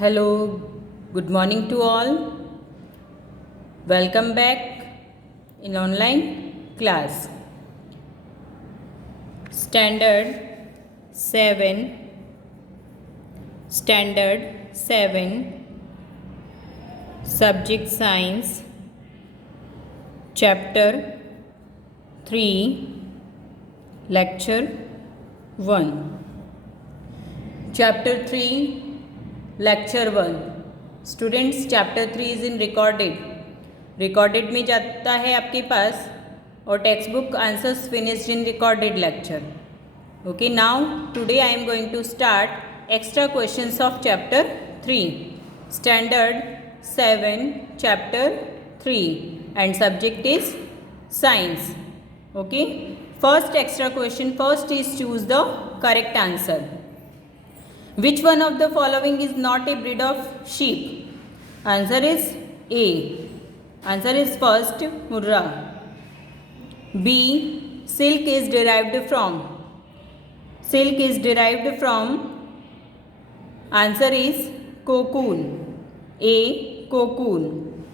Hello, good morning to all. Welcome back in online class. Standard 7, Subject Science, Chapter 3, Lecture 1. Chapter 3, Lecture 1. Students, Chapter 3 is in recorded में जाता है आपके पास और text book answers finished in recorded lecture. Okay, now today I am going to start extra questions of chapter 3, standard 7, chapter 3, and subject is science. Okay, first extra question, first is choose the correct answer. Which one of the following is not a breed of sheep? Answer is A. Answer is first Murrah. B. Silk is derived from. Answer is cocoon. A. Cocoon.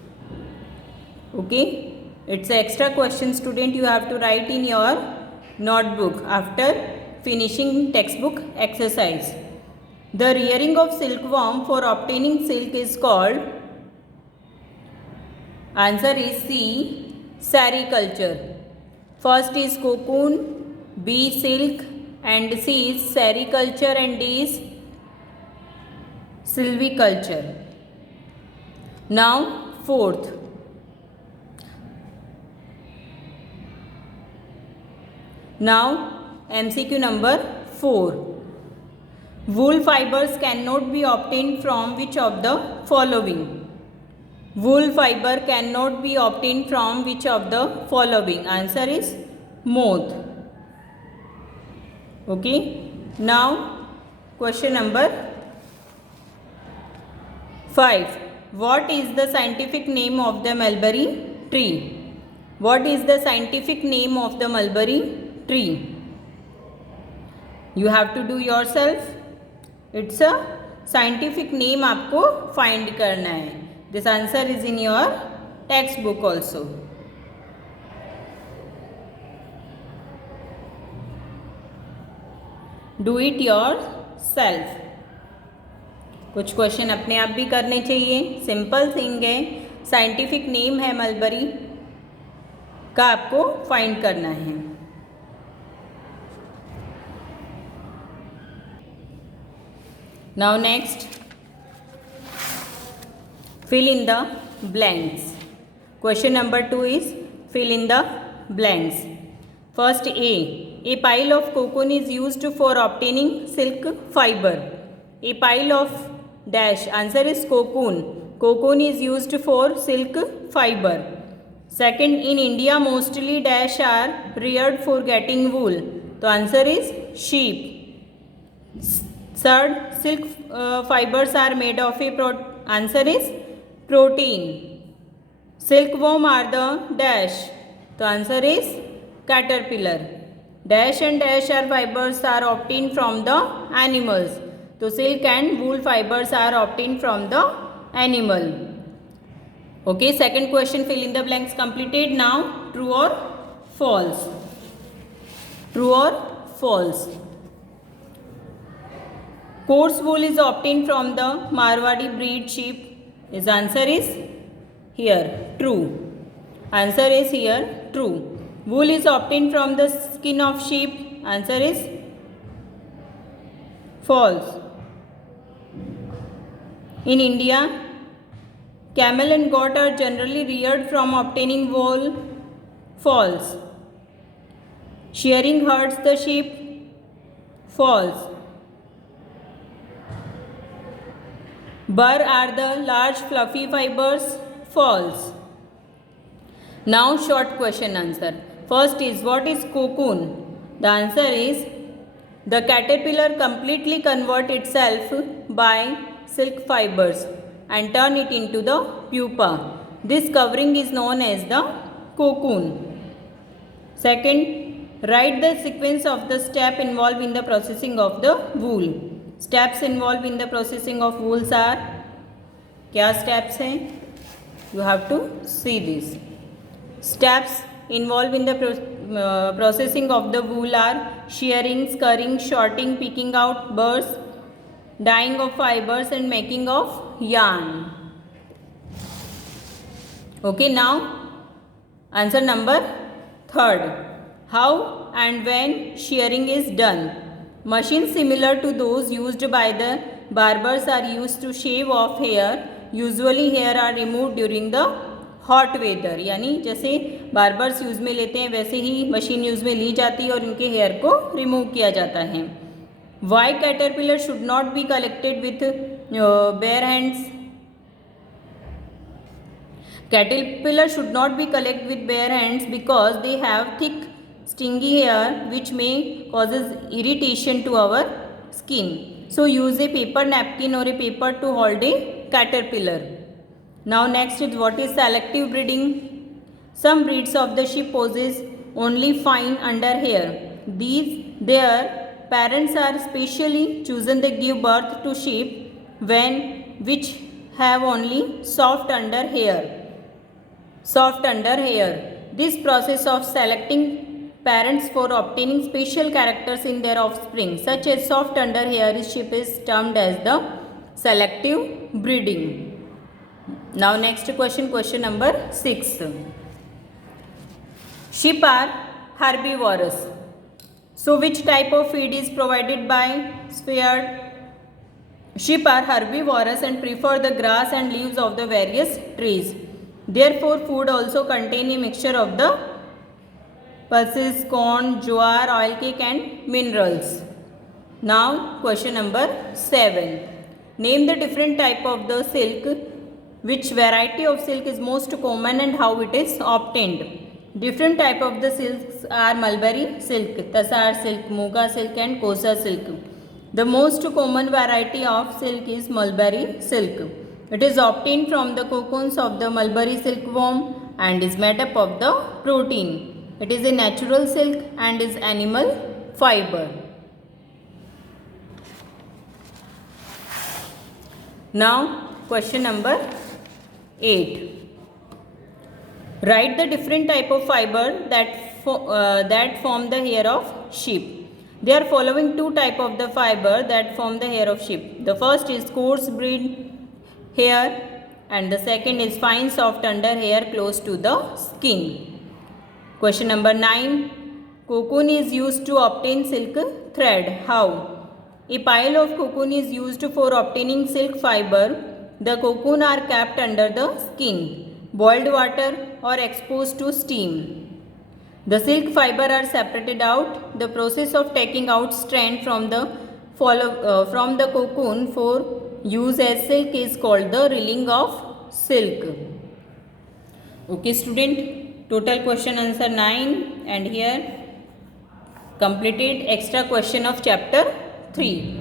Okay. It's an extra question, student. You have to write in your notebook after finishing textbook exercise. The rearing of silkworm for obtaining silk is called. Answer is C. Sericulture. First is cocoon, B. Silk, and C is sericulture, and D is silviculture. Now fourth. Now MCQ number 4. Wool fibers cannot be obtained from which of the following? Wool fiber cannot be obtained from which of the following? Answer is moth. Okay. Now question number 5. What is the scientific name of the mulberry tree? What is the scientific name of the mulberry tree? You have to do yourself. It's a scientific name आपको find करना है. This answer is in your textbook also. Do it yourself. कुछ question अपने आप भी करने चाहिए. Simple thing है, साइंटिफिक नेम है मलबरी का, आपको फाइंड करना है. Now next, fill in the blanks. Question number 2 is fill in the blanks. First A pile of cocoon is used for obtaining silk fiber. A pile of dash, answer is cocoon. Cocoon is used for silk fiber. Second, in India mostly dash are reared for getting wool. So answer is sheep. Third, silk fibers are made of answer is protein. Silkworm are the dash. The answer is caterpillar. Dash and dash are fibers are obtained from the animals. So silk and wool fibers are obtained from the animal. Okay, second question, fill in the blanks completed. Now true or false? True or false? Coarse wool is obtained from the Marwadi breed sheep. His answer is here true. Answer is here true. Wool is obtained from the skin of sheep. Answer is false. In India, camel and goat are generally reared from obtaining wool. False. Shearing hurts the sheep. False. Burr are the large fluffy fibers. False. Now short question answer. First is what is cocoon? The answer is the caterpillar completely convert itself by silk fibers and turn it into the pupa. This covering is known as the cocoon. Second, write the sequence of the step involved in the processing of the wool. Steps involved in the processing of wools are क्या steps हैं? You have to see this steps involved in the processing of the wool are shearing, scurrying, sorting, picking out burrs, dyeing of fibers and making of yarn. Okay, now answer number 3rd. How and when shearing is done? Machines similar to those used by the barbers are used to shave off hair. Usually hair are removed during the hot weather, यानी जैसे barbers use में लेते हैं वैसे ही machine use में ली जाती है और इनके हेयर को रिमूव किया जाता है. Why caterpillar should not be collected with bare hands? Caterpillar should not be collect with bare hands because they have thick stingy hair which may causes irritation to our skin. So use a paper napkin और a paper to hold a caterpillar. Now next is what is selective breeding? Some breeds of the sheep possess only fine under hair. Their parents are specially chosen. They give birth to sheep which have only soft under hair. This process of selecting parents for obtaining special characters in their offspring, such as soft under hair sheep, is termed as the selective breeding. Now next question number 6. Sheep are herbivorous. So which type of feed is provided by sheared? Sheep are herbivorous and prefer the grass and leaves of the various trees. Therefore food also contain a mixture of the pulses, corn, jowar, oil cake and minerals. Now question number 7. Name the different type of the silk. Which variety of silk is most common and how it is obtained? Different type of the silks are mulberry silk, tasar silk, muga silk and kosa silk. The most common variety of silk is mulberry silk. It is obtained from the cocoons of the mulberry silkworm and is made up of the protein. It is a natural silk and is animal fiber. Now question number 8. Write the different type of fiber that form the hair of sheep. There are following two type of the fiber that form the hair of sheep. The first is coarse braid hair and the second is fine soft under hair close to the skin. Question number 9. Cocoon is used to obtain silk thread. How? A pile of cocoon is used for obtaining silk fiber. The cocoon are kept under the skin, boiled water or exposed to steam. The silk fiber are separated out. The process of taking out strand from the cocoon for use as silk is called the reeling of silk. Okay student, total question answer 9 and here completed extra question of chapter 3.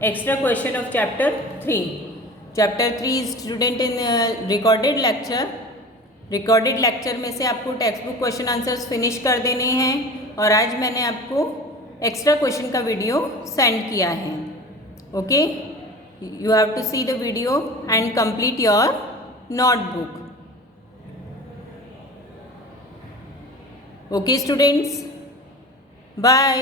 Extra question of chapter 3. Chapter 3 student in recorded lecture में से आपको textbook question answers finish कर देने हैं और आज मैंने आपको एक्स्ट्रा क्वेश्चन का वीडियो सेंड किया है. Okay, you have to see the video and complete your notebook. Okay students, bye.